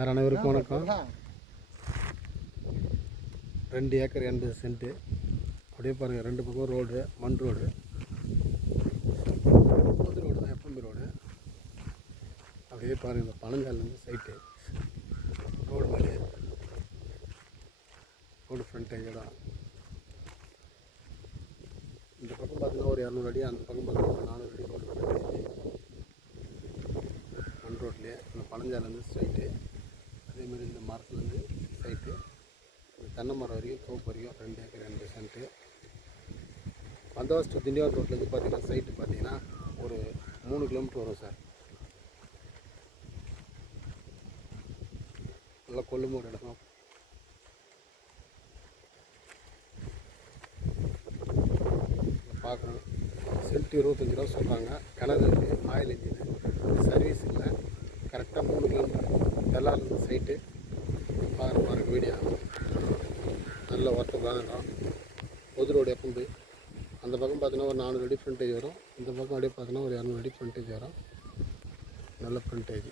Sir அனைவருக்கும் வணக்கம். 2 acre 80 cent. அப்படியே பாருங்கள், 2 பக்கம் ரோடு, மண் ரோடு, புது ரோடு தான், எப்பம்பி ரோடு. அப்படியே பாருங்கள், இந்த பனஞ்சாலேருந்து சைட்டு ரோடு மேலே ரோடு ஃப்ரண்டேஜ் தான். இந்த பக்கம் பார்த்தீங்கன்னா ஒரு 200 அடி, அந்த பக்கம் பார்த்தீங்கன்னா 400 அடி ரோடு ஃப்ரண்டேஜ் மண் ரோட்லேயே. இந்த பனஞ்சாலேருந்து ஸ்ட்ரைட்டு, அதேமாதிரி இந்த மரத்துலேருந்து சைட்டு, இந்த தென்னை மரம் வரைக்கும் தோப்பு வரைக்கும் 2 ஏக்கர் 80 சென்ட்டு. பந்தவாஸ் டு திண்டிவனம் ரோட்லேருந்து பார்த்தீங்கன்னா சைட்டு பார்த்தீங்கன்னா ஒரு 3 கிலோமீட்டர் வரும் சார். நல்லா கொல்லுமூர் இடம் தான். பார்க்கணும். சென்ட் 25 ரூபா சொல்கிறாங்க. கிணறு இருக்குது, ஆயில் இன்ஜினு, சர்வீஸ் இல்லை. கரெக்டாக 3 கிலோமீட்டர் தெல்லாருந்து சைட்டு. பாருங்க வீடியோ, நல்ல ஒர்த்தபுளான இடம். பொது ரோடு எப்பம்பு. அந்த பக்கம் பார்த்தீங்கன்னா ஒரு 400 அடி ஃப்ரண்டேஜ் வரும். இந்த பக்கம் அப்படியே பார்த்தீங்கன்னா ஒரு 200 அடி ஃப்ரண்டேஜ் வரும். நல்ல ஃப்ரண்டேஜ்.